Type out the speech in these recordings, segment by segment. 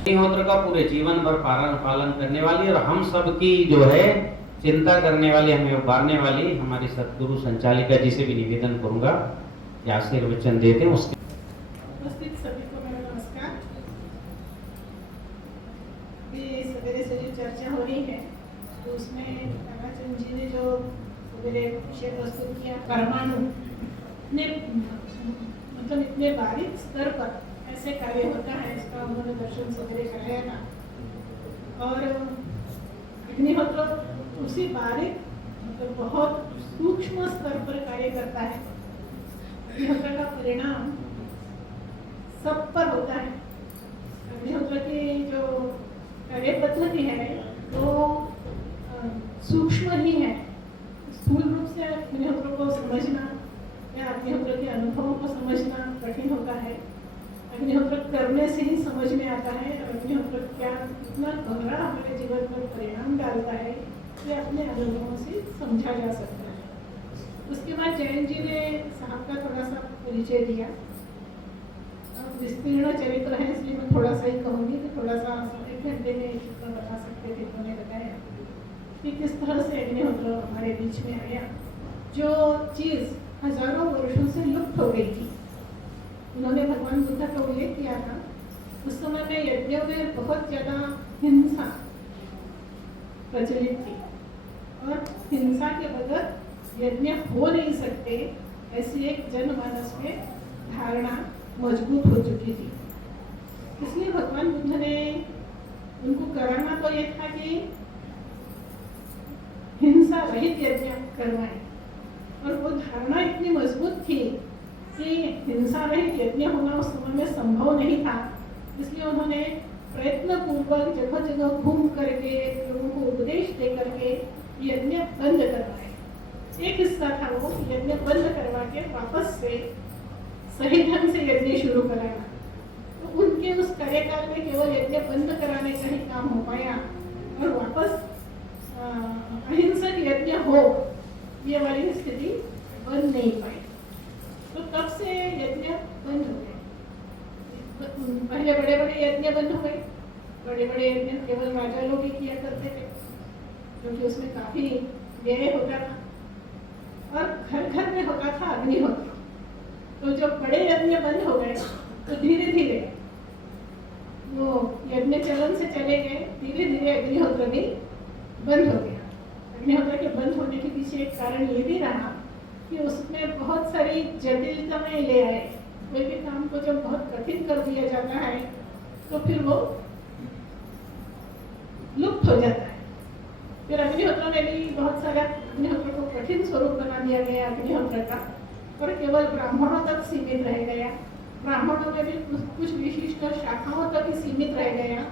अग्निहोत्र का पूरे जीवन भर पालन करने वाली और हम सब की जो है चिंता करने वाली, हमें उबारने वाली हमारी सदगुरु संचालिका जी से भी निवेदन करूंगा कि आशीर्वचन देते हैं। उसके उपस्थित सभी को मेरा नमस्कार। सवेरे से जो चर्चा हो रही है तो उसमें रामाचंद्र जी ने जो सवेरे विषय प्रस्तुत किया, परमाणु ने मतलब इतने बारीक स्तर पर ऐसे कार्य होता है, इसका उन्होंने दर्शन सवेरे कराया था। और अग्निहोत्र उसी बारीक मतलब बहुत सूक्ष्म स्तर पर कार्य करता है। अग्निहोत्र का परिणाम सब पर होता है। अग्निहोत्र की जो कार्य पद्धति है वो सूक्ष्म ही है। स्थूल रूप से अग्निहोत्र को समझना या अग्निहोत्र के अनुभवों को समझना कठिन होता है। अग्निहोत्र करने से ही समझ में आता है अग्निहोत्र क्या इतना गहरा हमारे जीवन पर परिणाम डालता है, ये अपने अनुभवों से समझा जा सकता है। उसके बाद जैन जी ने साहब का थोड़ा सा परिचय दिया। विस्तीर्ण चरित्र है इसलिए मैं थोड़ा सा ही कहूँगी कि थोड़ा सा 1 घंटे में जितना बता सकते थे उन्होंने बताया कि किस तरह से अग्निहोत्र हमारे बीच में आया। जो चीज़ हजारों वर्षों से लुप्त हो गई थी, उन्होंने भगवान बुद्ध का उल्लेख किया था। उस समय में यज्ञों में बहुत ज़्यादा हिंसा प्रचलित थी और हिंसा के बगैर यज्ञ हो नहीं सकते, ऐसी एक जनमानस में धारणा मजबूत हो चुकी थी। इसलिए भगवान बुद्ध ने उनको कराना तो ये था कि हिंसा रहित यज्ञ करवाएं, और वो धारणा इतनी मजबूत थी कि हिंसा रहित यज्ञ होना उस समय में संभव नहीं था। इसलिए उन्होंने प्रयत्न पूर्वक जगह जगह घूम करके लोगों को उपदेश दे करके यज्ञ बंद करवाए। एक हिस्सा था वो यज्ञ बंद करवा के वापस से सही ढंग से यज्ञ शुरू कराना। तो उनके उस कार्यकाल में केवल यज्ञ बंद कराने का ही काम हो पाया और वापस अहिंसक यज्ञ हो, ये वाली स्थिति बन नहीं पाई। तो तब से यज्ञ बंद हो गए। पहले बड़े बड़े यज्ञ बंद हो गए। बड़े बड़े यज्ञ केवल राजा लोग ही किया करते थे, क्योंकि उसमें काफी व्यय होता था और घर घर में होता था अग्निहोत्र। तो जब बड़े यज्ञ बंद हो गए तो धीरे धीरे वो यज्ञ चलन से चले गए, धीरे धीरे अग्निहोत्र भी बंद हो गया। अग्निहोत्र के बंद होने के पीछे एक कारण ये भी रहा कि उसमें बहुत सारी जटिलताएं ले आए। कोई भी काम को जब बहुत कठिन कर दिया जाता है तो फिर वो लुप्त हो जाता है। फिर अग्निहोत्र में भी बहुत सारा अग्निहोत्र को कठिन स्वरूप बना दिया गया अग्निहोत्र का, और केवल ब्राह्मणों तक सीमित रह गया। ब्राह्मणों में भी कुछ विशिष्ट शाखाओं तक ही सीमित रह गया।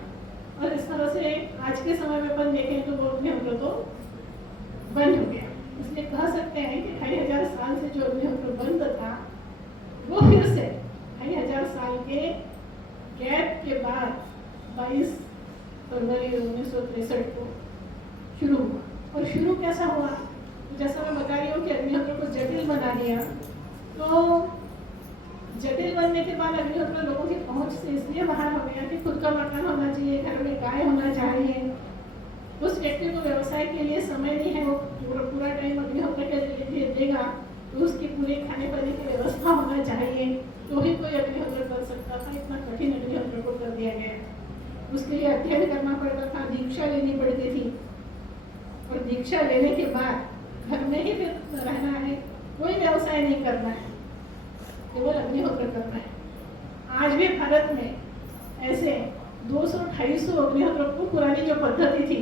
और इस तरह से आज के समय में अपन देखें तो वो अग्निहोत्र तो बंद हो गया। इसलिए कह सकते हैं कि 2500 साल से जो अग्निहोत्र बंद था वो फिर से 2500 साल के गैप के बाद 22 फरवरी 1963 को शुरू हुआ। और शुरू कैसा हुआ, जैसा मैं बता रही हूँ कि अग्निहोत्र को जटिल बना दिया। तो जटिल बनने के बाद अग्निहोत्र लोगों की पहुंच से इसलिए बाहर हो गया कि खुद का मकान होना चाहिए, घर में गाय होना चाहिए। उस व्यक्ति को व्यवसाय के लिए समय नहीं है, वो पूरा टाइम अग्निहोत्र के लिए देगा, तो उसकी पूरे खाने पाने की व्यवस्था होना चाहिए, तो ही कोई अग्निहोत्र कर सकता था। इतना कठिन अग्निहोत्र को कर दिया गया। उसके लिए अध्ययन करना पड़ता था, दीक्षा लेनी पड़ती थी, और दीक्षा लेने के बाद घर में ही फिर रहना है, कोई व्यवसाय नहीं करना है, केवल अग्निहोत्र करना है। आज भी भारत में ऐसे 200-250 अग्निहोत्र को पुरानी जो पद्धति थी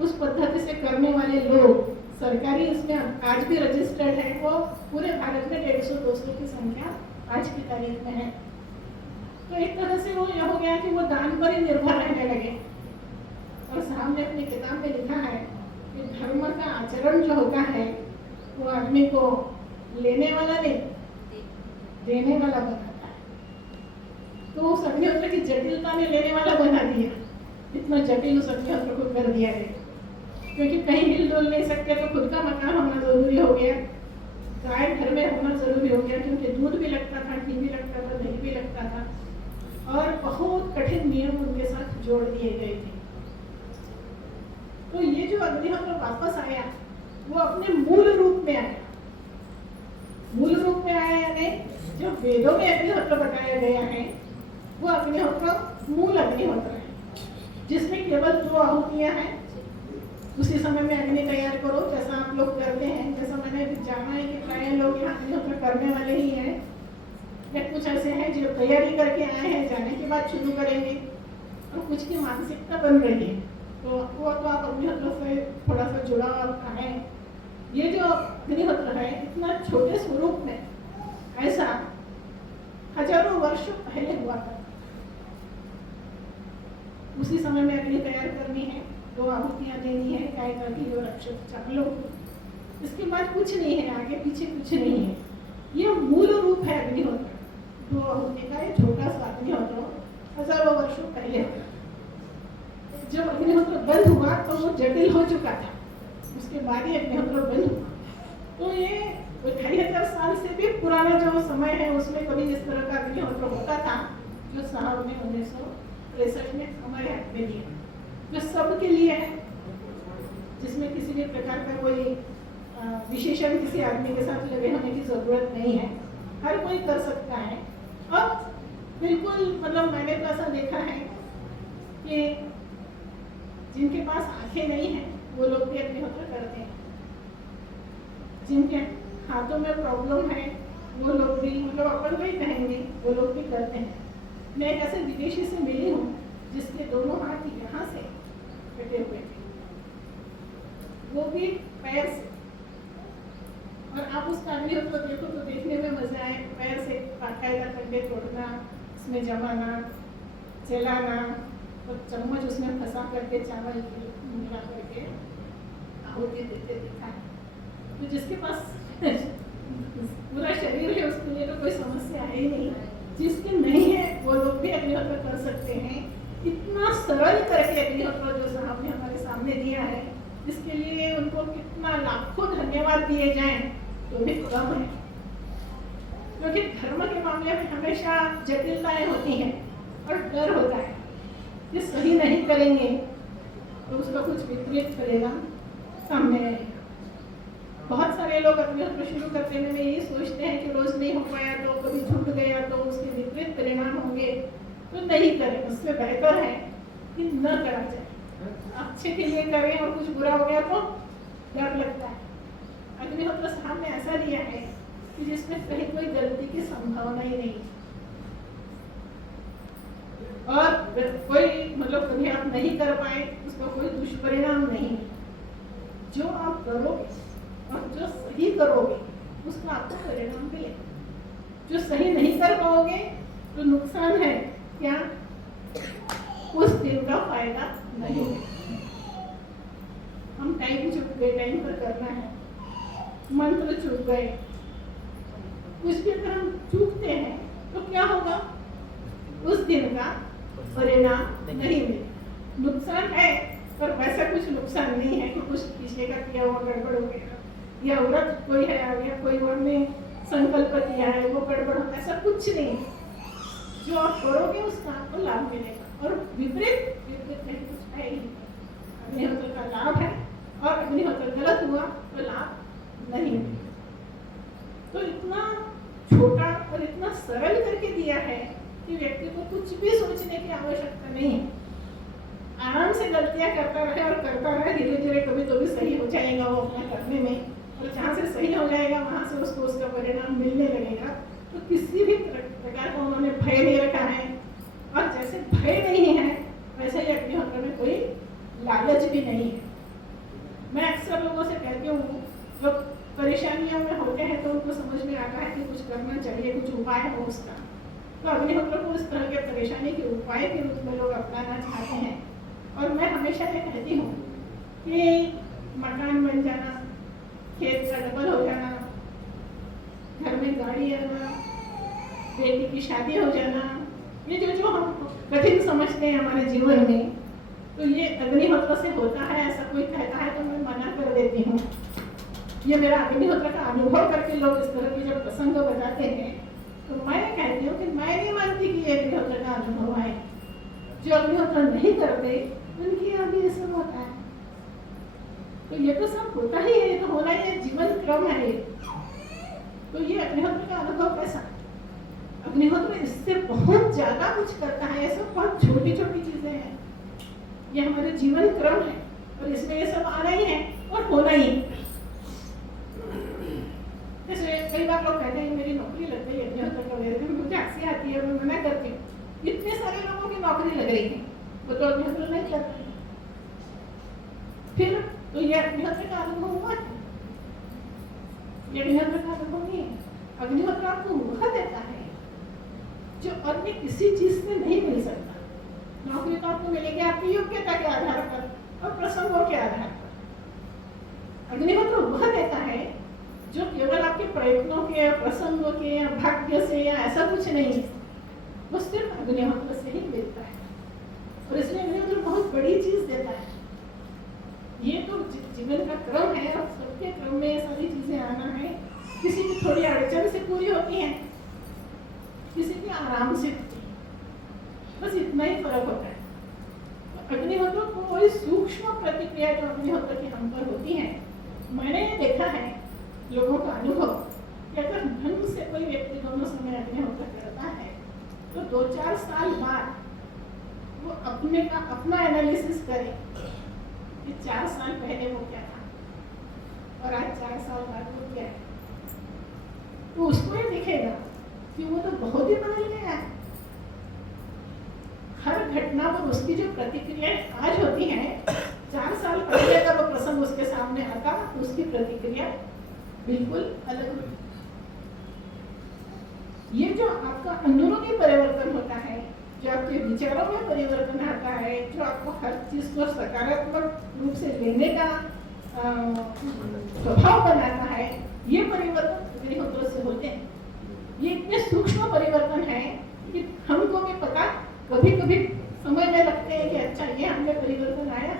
उस पद्धति से करने वाले लोग सरकारी इसमें आज भी रजिस्टर्ड है। वो पूरे भारत में 150-200 की संख्या आज की तारीख में है। तो एक तरह से वो यह हो गया कि वो दान पर ही निर्भर रहने लगे। और साहब ने अपनी किताब में लिखा है कि धर्म का आचरण जो होता है वो आदमी को लेने वाला नहीं, देने वाला बनाता है। तो उस अग्निहोत्र की जटिलता ने लेने वाला बना दिया। इतना जटिल उस अग्निहोत्र को कर दिया गया, क्योंकि कहीं हिल डुल नहीं सकते, तो खुद का मकान होना जरूरी हो गया, गाय घर में होना जरूरी हो गया, क्योंकि दूध भी लगता था, घी भी लगता था, सकता था और बहुत कठिन नियम उनके साथ जोड़ दिए गए थे। तो ये जो अग्निहोत्र वापस आया वो अपने मूल रूप में आया। मूल रूप में आया यानी जो वेदों में अग्निहोत्र बताया गया है वो अग्निहोत्र मूल अग्निहोत्र है, जिसमें केवल 2 आहुतियां हैं। उसी समय में अग्नि तैयार करो जैसा आप लोग करते हैं। जैसा मैंने जाना है कि प्राय लोग यहाँ अग्निहोत्र करने वाले ही हैं, या कुछ ऐसे हैं जो तैयारी करके आए हैं, जाने के बाद शुरू करेंगे, और कुछ की मानसिकता बन रही है। तो वो तो आप अग्निहोत्र से थोड़ा सा जुड़ा हुआ है। ये जो अग्निहोत्र है इतना छोटे स्वरूप में ऐसा हजारों वर्षों पहले हुआ था। उसी समय में अग्नि तैयार करनी है, 2 आहुतियां देनी है, गाय का घी और अक्षत चावलों को। इसके बाद कुछ नहीं है, आगे पीछे कुछ नहीं है। ये मूल रूप है अग्निहोत्र। 2 आहुति का एक छोटा सा अग्निहोत्र हजारों वर्षों पहले हुआ। जब अग्निहोत्र बंद हुआ तो वो जटिल हो चुका था, उसके बाद ही अग्निहोत्र बंद हुआ। तो ये 2500 साल से भी पुराना जो समय है उसमें कभी इस तरह का अग्निहोत्र होता था, जो साहब ने 1963 में हमारे हाथ में दिया, जो सबके लिए है, जिसमें किसी भी प्रकार का कोई विशेषण किसी आदमी के साथ लगे होने की जरूरत नहीं है, हर कोई कर सकता है। और बिल्कुल मतलब मैंने तो ऐसा देखा है कि जिनके पास आंखें नहीं हैं वो लोग भी अग्निहोत्र करते हैं, जिनके हाथों में प्रॉब्लम है वो लोग भी, मतलब अपन भी कहेंगे, वो लोग भी करते हैं। मैं एक ऐसे विदेशी से मिली हूँ जिसके दोनों हाथ यहाँ से कटे हुए थे, वो भी पैर से। और आप उसका अग्निहोत्र देखो तो देखने में मजा आए। पैर से बाकायदा कंडे तोड़ना, उसमें जमाना, जलाना, और चम्मच उसमें फंसा करके चावल मिला करके आहुति देते दिखा है। तो जिसके पास पूरा शरीर है उसके लिए तो कोई समस्या है ही नहीं। जिसके नहीं है वो लोग भी अग्निहोत्र कर सकते हैं। इतना सरल करके अग्निहोत्र जो साहब ने हमारे सामने दिया है, इसके लिए उनको कितना लाखों धन्यवाद दिए जाएं तो भी कम है। क्योंकि धर्म के मामले में हमेशा जटिलताएं होती हैं और डर होता है कि सही नहीं करेंगे तो उसका कुछ विपरीत परिणाम सामने आएगा। बहुत सारे लोग अग्निहोत्र शुरू करते में यही सोचते हैं कि रोज नहीं हो पाया तो, कभी छूट गया तो उसके विपरीत परिणाम होंगे, तो नहीं करें। उससे बेहतर है कि न करा जाए। अच्छे के लिए करें और कुछ बुरा हो गया तो डर लगता है। अग्निहोत्र साहब ने ऐसा दिया है कि जिसमें कहीं कोई गलती की संभावना ही नहीं, और कोई मतलब कभी आप नहीं कर पाए उसका कोई दुष्परिणाम नहीं। जो आप करोगे और जो सही करोगे उसका आपको परिणाम मिलेगा। जो सही नहीं कर पाओगे तो नुकसान है क्या, उस दिन का फायदा नहीं है। हम टाइम चूक गए, टाइम पर करना है, मंत्र चूक गए, कुछ भी अगर हम चूकते हैं तो क्या होगा, उस दिन का परिणाम नहीं मिलेगा। नुकसान है पर वैसा कुछ नुकसान नहीं है कि कुछ पीछे का किया हुआ गड़बड़ हो गया, या व्रत कोई है आ गया, कोई और ने संकल्प किया है वो गड़बड़ होता है, ऐसा कुछ नहीं। जो आप करोगे उसका आपको लाभ मिलेगा, और विपरीत नहीं कुछ है ही। अग्निहोत्र का लाभ है और अग्निहोत्र गलत हुआ तो लाभ नहीं मिलेगा। तो इतना छोटा और इतना सरल करके दिया है कि व्यक्ति को कुछ भी सोचने की आवश्यकता नहीं है। आराम से गलतियां करता रहे और करता रहे, धीरे धीरे कभी तो भी सही हो जाएगा वो अपना करने में, और जहाँ से सही हो जाएगा वहाँ से उसको उसका परिणाम मिलने लगेगा। तो किसी भी प्रकार का उन्होंने भय नहीं रखा है, और जैसे भय नहीं है वैसे ही अग्निहोत्र में कोई लालच भी नहीं है। मैं अक्सर लोगों से कहती हूँ, जब परेशानियों में होते हैं तो उनको समझ में आता है कि कुछ करना चाहिए, कुछ उपाय हो उसका। तो अग्निहोत्र को इस तरह के परेशानी के उपाय के रूप में लोग अपनाना चाहते हैं। और मैं हमेशा ये कहती हूँ कि मकान बन जाना, खेत का डबल हो जाना, घर में गाड़ी आना, बेटी की शादी हो जाना, ये जो हम कठिन समझते हैं हमारे जीवन में, तो ये अग्निहोत्र से होता है। ऐसा कोई कहता है तो मैं मना कर देती हूँ। ये मेरा अग्निहोत्र का अनुभव करके लोग इस तरह के जब प्रसंग बताते हैं तो मैं कहती कहती हूँ कि मैं नहीं मानती कि ये अग्निहोत्र का अनुभव है। जो अग्निहोत्र नहीं करते उनके यहाँ भी ये सब होता है। तो ये तो सब होता ही है, ये तो होना ही है, जीवन क्रम है ये। तो ये अग्निहोत्र का अनुभव कैसा? अग्निहोत्र इससे बहुत ज्यादा कुछ करता है। ये सब बहुत छोटी छोटी चीजें हैं, ये हमारे जीवन क्रम है और इसमें ये सब आना ही है और होना ही है। जैसे कई बार लोग कहते हैं मेरी नौकरी लग गई अग्निहोत्र का वजह से, मुझे हंसी आती है, मैं मना करती हूँ। इतने सारे लोगों की नौकरी लग रही थी, वो तो अग्निहोत्र नहीं करते। फिर तो ये अग्निहोत्र का अनुभव हुआ है, ये अग्निहोत्र का अनुभव नहीं है। अग्निहोत्र आपको वह देता है जो अन्य किसी चीज से नहीं मिल सकता। नौकरी तो आपको मिलेगी आपकी योग्यता के आधार पर और प्रसंगों के आधार पर। अग्निहोत्र वह देता है जो केवल आपके प्रयत्नों के, प्रसंगों के या भाग्य से या ऐसा कुछ नहीं है, वो सिर्फ अग्निहोत्र से ही मिलता है। और इसलिए अग्निहोत्र बहुत बड़ी चीज देता है। ये तो जीवन का क्रम है और सबके क्रम में ये सारी चीजें आना है। किसी की थोड़ी अड़चन से पूरी होती है, किसी की आराम से होती है, बस इतना ही फर्क होता है। तो अग्निहोत्र को कोई सूक्ष्म प्रतिक्रिया जो अग्निहोत्र की हम पर होती है, मैंने ये देखा है लोगों का अनुभव कि अगर ढंग से कोई व्यक्ति दोनों समय अग्निहोत्र करता है तो 2-4 साल बाद वो अपना एनालिसिस करे कि 4 साल पहले वो क्या था और आज 4 साल बाद वो क्या है। तो उसको ये दिखेगा कि वो तो बहुत ही बदल गया है। हर घटना पर उसकी जो प्रतिक्रिया आज होती है, 4 साल पहले अगर वो प्रसंग उसके सामने आता तो उसकी प्रतिक्रिया बिल्कुल अलग होती। ये जो आपका अंदरूनी परिवर्तन होता है, जो आपके विचारों में परिवर्तन आता है, जो आपको हर चीज को सकारात्मक रूप से लेने का स्वभाव बनाता है, ये परिवर्तन अग्निहोत्र से होते हैं। ये इतने सूक्ष्म परिवर्तन है कि हमको भी पता कभी कभी समझने लगते हैं कि अच्छा ये हमें परिवर्तन आया।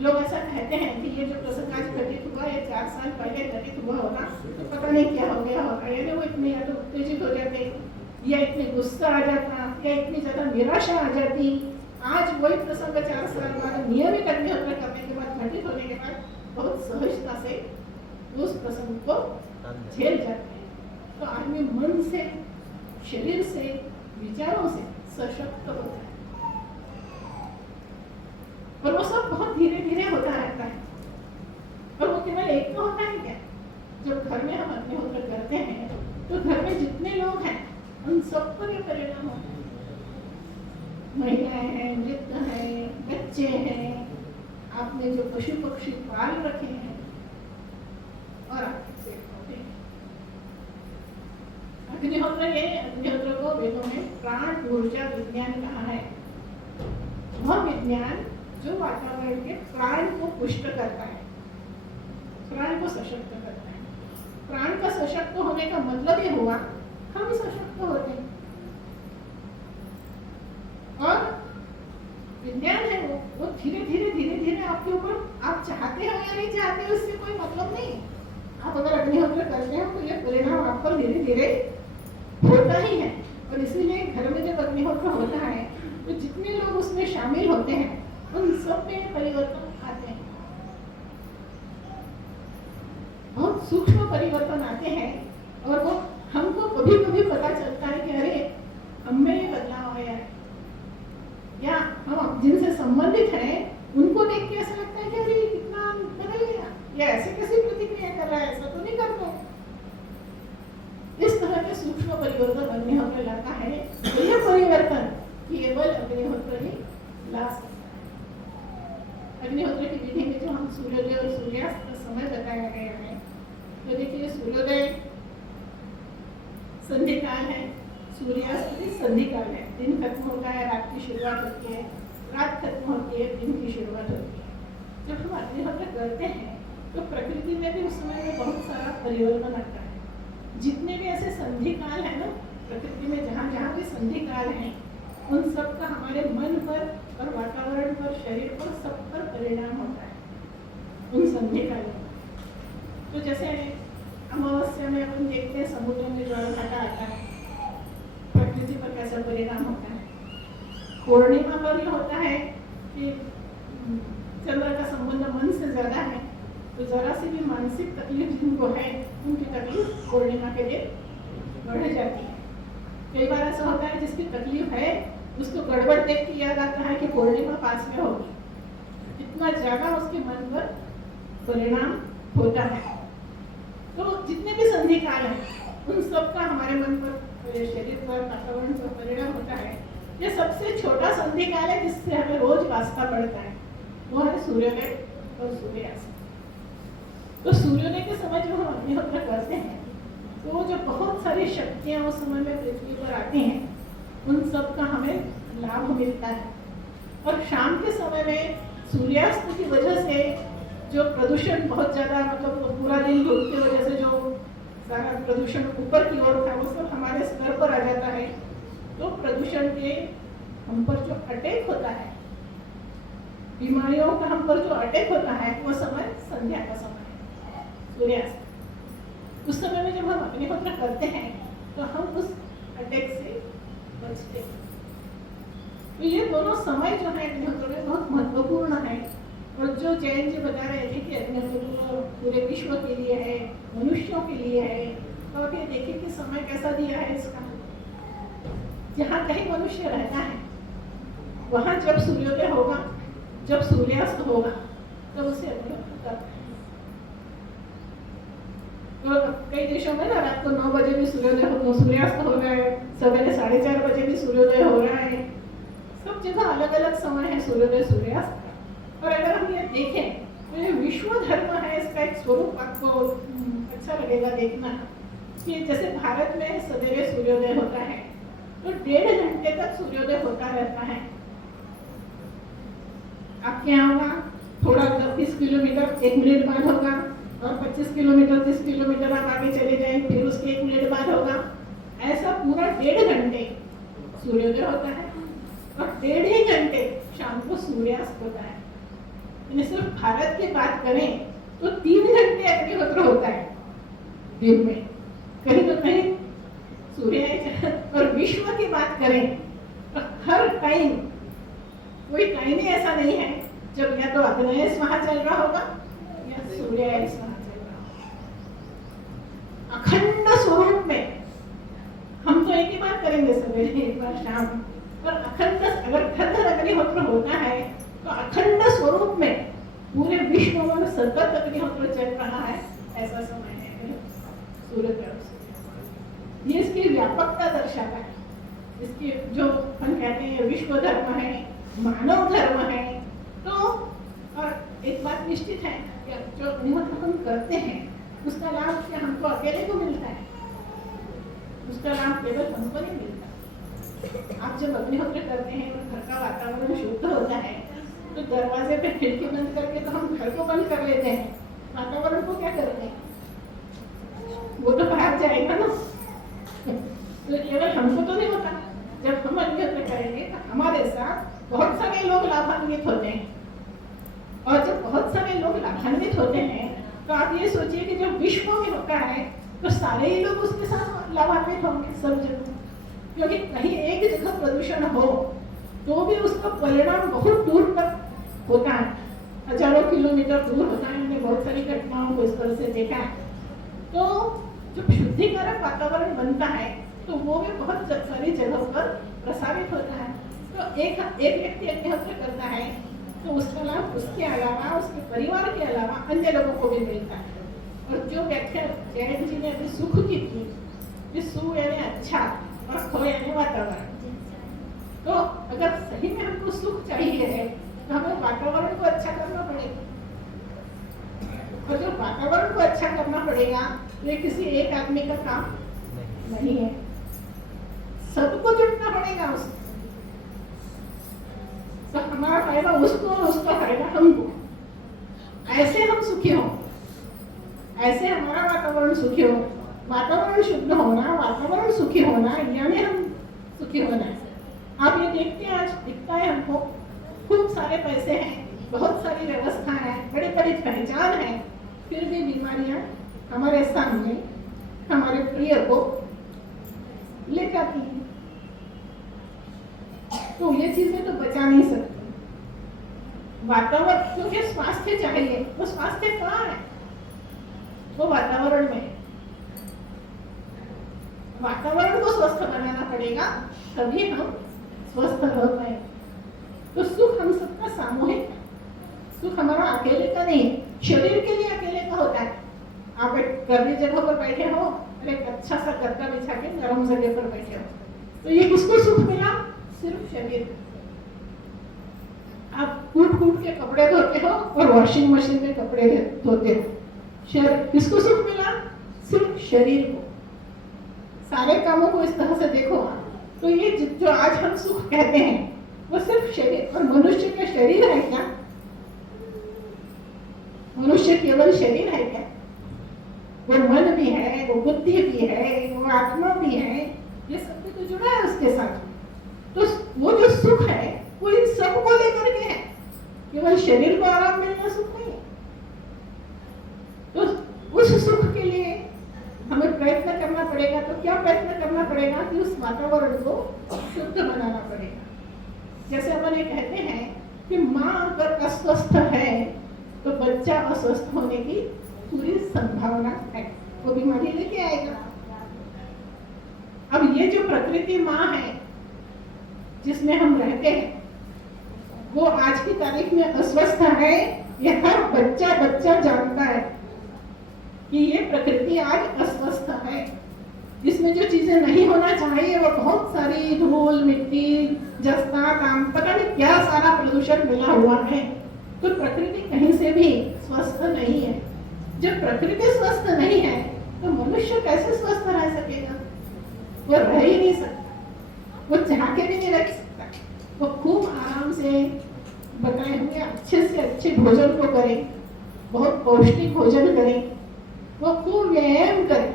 लोग ऐसा कहते हैं कि ये जो प्रसंग आज घटित हुआ, ये 4 साल पहले घटित हुआ होगा तो पता नहीं क्या हो गया होगा, यानी वो इतने या तो उत्तेजित हो जाते या इतने गुस्सा आ जाता या इतनी ज्यादा निराशा आ जाती। आज वही प्रसंग 4 साल बाद नियमित अग्निहोत्र करने के बाद, घटित होने के बाद बहुत सहजता से उस प्रसंग को झेल जाते हैं। तो आदमी मन से, शरीर से, विचारों से सशक्त होता है और वो सब बहुत धीरे धीरे होता रहता है। और वो केवल एक तो होता है क्या? जब घर में हम अग्निहोत्र करते हैं तो घर में जितने लोग हैं उन सब पर ये परिणाम होता है। महिलाएं हैं, वृद्ध हैं, बच्चे हैं, आपने जो पशु पक्षी पाल रखे हैं और आपके पेड़ पौधे। अग्निहोत्र को वेदों में प्राण ऊर्जा विज्ञान कहा है। वह विज्ञान जो वातावरण के प्राण को पुष्ट करता है, प्राण को सशक्त करता है। प्राण का सशक्त होने का मतलब ये हुआ हम सशक्त होते हैं। और विज्ञान है वो धीरे धीरे आपके ऊपर, आप चाहते हो या नहीं चाहते हो इससे कोई मतलब नहीं। आप अगर अग्निहोत्र करते हो तो ये परिणाम आप पर धीरे धीरे होता ही है। और इसीलिए घर में जब अग्निहोत्र होता है तो जितने लोग उसमें शामिल होते हैं उन सब में परिवर्तन आते हैं, बहुत सूक्ष्म परिवर्तन आते हैं। और वो हमको कभी कभी पता चलता है कि अरे हम में ये बदलाव आया है, या हम जिनसे संबंधित हैं उनको देख के ऐसा लगता है कि अरे कितना बदल गया, या ऐसे कैसी प्रतिक्रिया कर रहा है, ऐसा तो नहीं करता। इस तरह के सूक्ष्म परिवर्तन अग्निहोत्र लाता है। तो यह परिवर्तन केवल अग्निहोत्र ही ला सकता है। अग्निहोत्र की विधि में जो हम सूर्योदय और सूर्यास्त का समय बताया गया है, तो देखिए सूर्योदय संधि काल है, सूर्यास्त भी संधि काल है। दिन खत्म होता है, रात की शुरुआत होती है, रात खत्म होती है, दिन की शुरुआत होती है। जब हम अग्निहोत्र करते हैं तो प्रकृति में भी उस समय में बहुत सारा परिवर्तन आता है। जितने भी ऐसे संधि काल है ना प्रकृति में, जहाँ जहाँ भी संधि काल है, उन सब का हमारे मन पर और वातावरण पर, शरीर पर, सब पर परिणाम होता है उन संधि कालों में। तो जैसे अमावस्या में अपन देखते हैं समुद्र में ज्वार भाटा आता है, पूर्णिमा पर ये होता है कि चंद्र का संबंध मन से ज्यादा है, तो जरा सी भी मानसिक तकलीफ जिनको है उनकी तकलीफ पूर्णिमा के दिन बढ़ जाती है। कई बार ऐसा होता है जिसकी तकलीफ है उसको गड़बड़ देख के याद आता है कि पूर्णिमा पास में होगी, इतना ज्यादा उसके मन पर परिणाम होता है। तो जितने भी संधि काल हैं उन सब का हमारे मन पर, मेरे शरीर पर, वातावरण पर परिणाम होता है। ये सबसे छोटा संधि काल है जिससे हमें रोज वास्ता पड़ता है, वो है सूर्योदय और सूर्यास्त। तो सूर्योदय के समय जब हम अग्निहोत्र करते हैं तो वो जो बहुत सारी शक्तियां उस समय में पृथ्वी पर आती हैं उन सब का हमें लाभ मिलता है। और शाम के समय में सूर्यास्त की वजह से जो प्रदूषण बहुत ज्यादा, मतलब पूरा दिन धूप की वजह से जो सारा प्रदूषण ऊपर की ओर था वो सब हमारे स्तर पर आ जाता है। तो प्रदूषण के हम पर जो अटैक होता है, बीमारियों का हम पर जो अटैक होता है वो समय संध्या का समय है, सूर्यास्त। उस समय में जब हम अग्निहोत्र करते हैं तो हम उस अटैक से बचते हैं। तो ये दोनों समय जो है अग्निहोत्र में बहुत महत्वपूर्ण है। और जो जैन जी बता रहे थे कि अग्निहोत्र पूरे विश्व के लिए है, मनुष्यों के लिए है, तो आप ये देखिए कि समय कैसा दिया है इसका। जहाँ कहीं मनुष्य रहता है वहाँ जब सूर्योदय होगा, जब सूर्यास्त होगा, तब उसे अग्निहोत्र करना है। तो कई देशों में ना रात को 9 बजे भी सूर्यास्त हो रहा है, सवेरे 4:30 बजे भी सूर्योदय हो रहा है। सब जगह अलग अलग समय है सूर्योदय सूर्यास्त का। और अगर हम ये देखें तो ये विश्व धर्म है, इसका एक स्वरूप आपको अच्छा लगेगा देखना कि जैसे भारत में सवेरे सूर्योदय होता है तो 1.5 घंटे तक सूर्योदय होता रहता है। आपके यहाँ होगा थोड़ा 30 किलोमीटर 1 मिनट बाद होगा, और 25 किलोमीटर 30 किलोमीटर आप आगे चले जाएं फिर उसके 1 मिनट बाद होगा। ऐसा पूरा 1.5 घंटे सूर्योदय होता है और 1.5 ही घंटे शाम को सूर्यास्त होता है। सिर्फ भारत की बात करें तो 3 घंटे अग्निहोत्र होता है दिन में, कहीं तो कहीं सूर्य। और विश्व की बात करें तो हर टाइम, कोई टाइम ही ऐसा नहीं है जब या तो अग्नय स्वाहा चल रहा होगा या सूर्य स्वाहा चल रहा होगा। अखंड स्वरूप में हम तो एक ही बार करेंगे सवेरे, एक बार शाम, और अखंड अगर घर अग्निहोत्र होता है तो अखंड स्वरूप में पूरे विश्व में सतत अग्निहोत्र चल रहा है, ऐसा समय है सूर्योदय। ये इसकी व्यापकता दर्शाता है, इसकी जो हम कहते हैं विश्व धर्म है, मानव धर्म है। तो और एक बात निश्चित है कि जो अग्निहोत्र हम करते हैं उसका लाभ क्या हमको अकेले को मिलता है, उसका लाभ केवल हमको नहीं मिलता। आप जब अग्निहोत्र करते हैं तो घर का वातावरण शुद्ध होता है, तो दरवाजे पे खिड़की बंद करके तो हम घर को बंद कर लेते हैं, वातावरण को क्या करते हैं, वो तो बाहर जाएगा ना। तो केवल हमको तो नहीं होता, जब हम अग्निहोत्र करेंगे तो हमारे साथ बहुत सारे लोग लाभान्वित होते हैं। और जब बहुत सारे लोग लाभान्वित होते हैं तो आप ये सोचिए कि जब विश्व में होता है तो सारे ही लोग उसके साथ लाभान्वित होंगे सब जगह। क्योंकि कहीं एक जगह प्रदूषण हो तो भी उसका परिणाम बहुत दूर तक होता है, हजारों किलोमीटर दूर होता है। हमने बहुत सारी घटनाओं को इस तरह से देखा है। तो जब शुद्धिकारक वातावरण बनता है तो वो भी बहुत सारी जगहों पर प्रसारित होता है। तो एक व्यक्ति अग्निहोत्र करता है तो उसका लाभ उसके अलावा, उसके परिवार के अलावा अन्य लोगों को भी मिलता है। और जो व्याख्या जैन जी ने अभी सुख की थी, कि सु यानी अच्छा और खो यानी वातावरण। तो अगर सही में हमको सुख चाहिए है तो हमें वातावरण को अच्छा करना पड़ेगा, और जो वातावरण को अच्छा करना पड़ेगा ये किसी एक आदमी का काम नहीं है, सबको जुटना पड़ेगा उसको। तो हमारा फायदा उसको और उसका फायदा हमको, ऐसे हम सुखी हो, ऐसे हमारा वातावरण सुखी हो। वातावरण शुद्ध होना, वातावरण सुखी होना, यानी हम सुखी होना है। आप ये देखते हैं आज दिखता है हमको खूब सारे पैसे हैं, बहुत सारी व्यवस्था है, बड़ी बड़ी पहचान है, फिर भी बीमारियां हमारे सामने हमारे प्रिय को ले जाती हैं। तो ये चीजें तो बचा नहीं सकती। वातावरण, क्योंकि स्वास्थ्य चाहिए, वो स्वास्थ्य कहाँ है? वो वातावरण में। वातावरण को स्वस्थ बनाना पड़ेगा, तभी हम स्वस्थ रह पाए। तो सुख हम सबका सामूहिक है, सुख हमारा अकेले का नहीं है। शरीर के लिए अकेले का होता है। आप एक गर्मी जगह पर बैठे हो और एक अच्छा सा गद्दा बिछा के गर्म जगह पर बैठे हो, तो ये किसको सुख मिला? सिर्फ शरीर। आप कूट कूट के कपड़े धोते हो और वॉशिंग मशीन में कपड़े धोते हो, किसको सुख मिला? सिर्फ शरीर को। सारे कामों को इस तरह से देखो, तो ये जो आज हम सुख कहते हैं वो सिर्फ शरीर। और मनुष्य का शरीर है क्या? मनुष्य केवल शरीर है क्या? वो मन भी है, वो बुद्धि भी है, वो आत्मा भी है, ये सब भी तो जुड़ा है उसके साथ। तो वो जो सुख है वो इन सब को लेकर के है, केवल शरीर को आराम मिलना सुख नहीं है। तो उस सुख के लिए हमें प्रयत्न करना पड़ेगा। तो क्या प्रयत्न करना पड़ेगा? कि उस वातावरण को शुद्ध बनाना पड़ेगा। जैसे अपन ये कहते हैं कि माँ अगर अस्वस्थ है तो बच्चा अस्वस्थ होने की पूरी संभावना है, वो बीमारी लेके आएगा। अब ये जो प्रकृति माँ है जिसमें हम रहते हैं, वो आज की तारीख में अस्वस्थ है। ये हर बच्चा जानता है कि ये प्रकृति आज अस्वस्थ है। इसमें जो चीजें नहीं होना चाहिए वो बहुत सारी धूल, मिट्टी, जस्ता, काम, पता नहीं क्या सारा प्रदूषण मिला हुआ है। तो प्रकृति कहीं से भी स्वस्थ नहीं है। जब प्रकृति स्वस्थ नहीं है तो मनुष्य कैसे स्वस्थ रह सकेगा? वो रह ही नहीं सकता, वो चाह के भी नहीं रह सकता। वो खूब आराम से बताए हुए अच्छे से अच्छे भोजन को करें, बहुत पौष्टिक भोजन करें, वो खूब व्यायाम करें,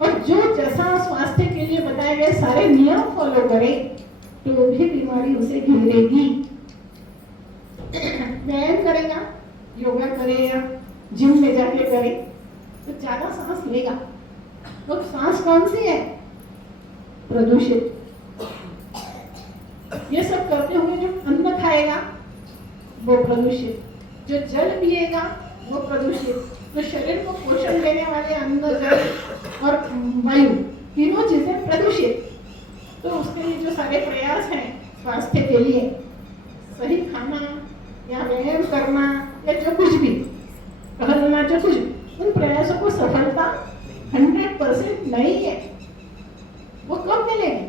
और जो जैसा स्वास्थ्य के लिए बताए गए सारे नियम फॉलो करें, तो भी बीमारी उसे घेरेगी। व्यायाम करेगा, योगा करेगा, जिम में जाके करे, तो ज्यादा सांस लेगा। तो सांस कौन सी है? प्रदूषित। ये सब करते हुए जो अन्न खाएगा वो प्रदूषित, जो जल पिएगा वो प्रदूषित। तो शरीर को पोषण देने वाले अन्न, जल और वायु, तीनों चीजें प्रदूषित। तो उसके लिए जो सारे प्रयास हैं स्वास्थ्य के लिए, सही खाना या व्यायाम करना या जो कुछ भी टहलना, जो कुछ, उन प्रयासों को सफलता 100% नहीं है। वो कब मिलेगी?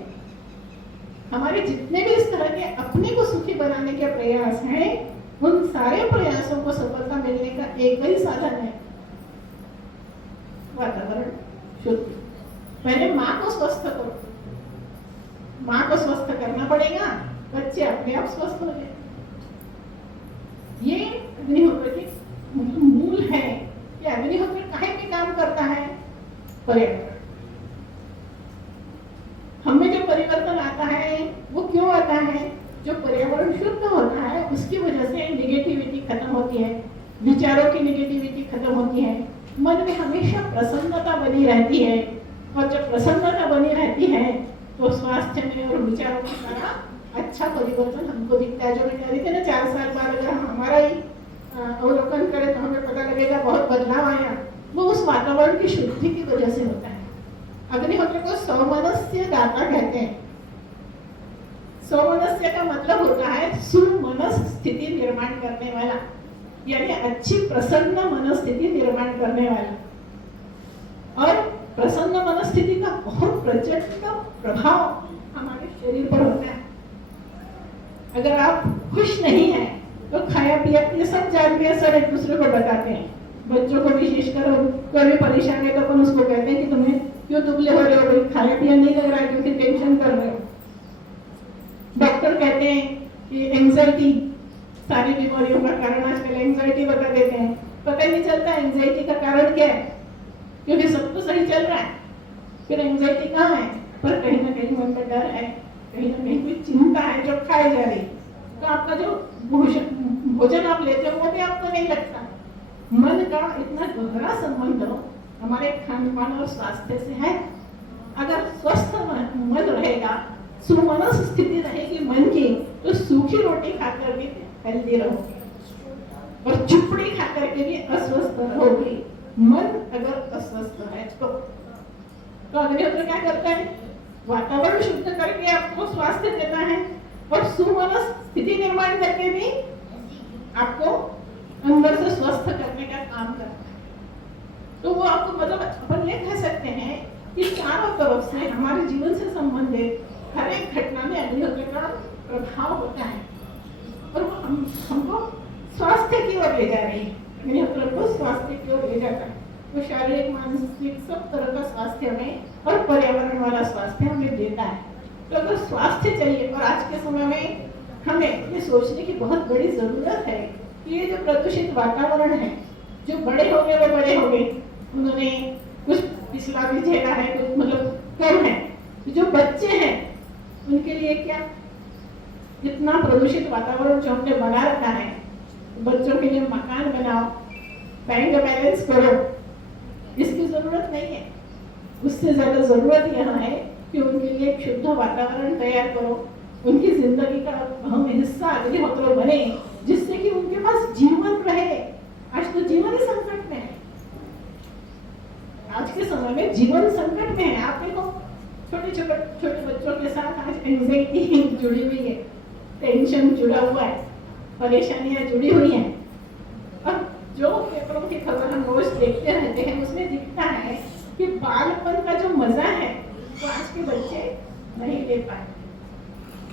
हमारे जितने भी इस तरह के अपने को सुखी बनाने के प्रयास हैं, उन सारे प्रयासों को सफलता मिलने का एक ही साधन है, वातावरण शुद्ध। पहले माँ को स्वस्थ करो, माँ को स्वस्थ करना पड़ेगा, बच्चे अपने आप स्वस्थ हो जाए। ये अग्निहोत्र की मूल है कि अग्निहोत्र काहे में काम करता है? पर्यावरण। हमें जो परिवर्तन आता है वो क्यों आता है? जो पर्यावरण शुद्ध होता है उसकी वजह से नेगेटिविटी खत्म होती है, विचारों की नेगेटिविटी खत्म होती है, मन में हमेशा प्रसन्नता बनी रहती है। और जब प्रसन्नता बनी रहती है तो स्वास्थ्य में और विचारों में सारा अच्छा परिवर्तन हमको दिखता है। जो मैं कह रही थी ना, 4 साल बाद अगर हम हमारा ही अवलोकन करें तो हमें पता लगेगा बहुत बदलाव आया। वो उस वातावरण की शुद्धि की वजह से होता है। अग्निहोत्र को सौमनस्य दाता कहते हैं। सौमनस्य का मतलब होता है सुमनस स्थिति निर्माण करने वाला, यानी अच्छी प्रसन्न मनस्थिति निर्माण करने वाला। और प्रसन्न मनस्थिति का बहुत प्रचंड प्रभाव हमारे शरीर पर होता है। अगर आप खुश नहीं हैं तो खाया पिया, ये सब जानते सब एक दूसरे को बताते हैं। बच्चों को विशेषकर कोई भी परेशान है तो अपन उसको कहते हैं कि तुम्हें क्यों दुबले हो रहे हो, भाई खाया पिया नहीं लग रहा है क्योंकि टेंशन कर रहे हो। डॉक्टर कहते हैं कि एंजाइटी सारी बीमारियों का कारण, आजकल एंजाइटी बता देते हैं। पता ही नहीं चलता एंजाइटी का कारण क्या है, क्योंकि सब तो सही चल रहा है। फिर एंजाइटी कहाँ है? पर कहीं ना कहीं मन में डर है, कहीं ना कहीं कोई चिंता है जो खाई जा रही। तो आपका जो भोजन आप लेते हो वो भी आपको नहीं लगता। मन का इतना गहरा संबंध हमारे खान पान और स्वास्थ्य से है। अगर स्वस्थ मन रहेगा, सुमनस स्थिति रहेगी मन की, तो सूखी रोटी खाकर भी हेल्दी रहोगे और चुपड़ी खाकर के भी अस्वस्थ रहोगे। मन अगर अस्वस्थ है तो अग्निहोत्र क्या करता है? वातावरण शुद्ध करके आपको स्वास्थ्य देता है और सुमनस स्थिति निर्माण करके भी आपको अंदर से स्वस्थ करने का काम करता है। तो वो आपको मतलब अपन ये कह सकते हैं कि चारों तरफ से हमारे जीवन से संबंधित हर एक घटना में अग्निहोत्र का प्रभाव होता है और वो हमको स्वास्थ्य की ओर ले जा रही है। अग्निहोत्र को स्वास्थ्य की ओर ले जाता है। वो शारीरिक, मानसिक सब तरह का स्वास्थ्य हमें और पर्यावरण वाला स्वास्थ्य हमें देता है। तो अगर स्वास्थ्य चाहिए, और आज के समय में हमें ये सोचने की बहुत बड़ी जरूरत है कि ये जो प्रदूषित वातावरण है, जो बड़े हो गए वो बड़े हो गए, उन्होंने कुछ पिछला भी झेला है, कुछ मतलब कम है। जो बच्चे हैं उनके लिए क्या इतना प्रदूषित वातावरण जो हमने बना रखा है, बच्चों के लिए मकान बनाओ, बैंक बैलेंस करो, इसकी जरूरत नहीं है। उससे ज्यादा जरूरत यह है कि उनके लिए एक शुद्ध वातावरण तैयार करो, उनकी जिंदगी का अहम हिस्सा अग्निहोत्र बने, जिससे कि उनके पास जीवन रहे। आज तो जीवन ही संकट में है। आज के समय में जीवन संकट में है। आप देखो छोटे बच्चों के साथ आज एंजाइटी जुड़ी हुई है, टेंशन जुड़ा हुआ है, परेशानियां जुड़ी हुई हैं। और जो पेपरों की खबर हम रोज देखते रहते हैं उसमें दिखता है कि बालपन का जो मजा है वो आज के बच्चे नहीं ले पाए,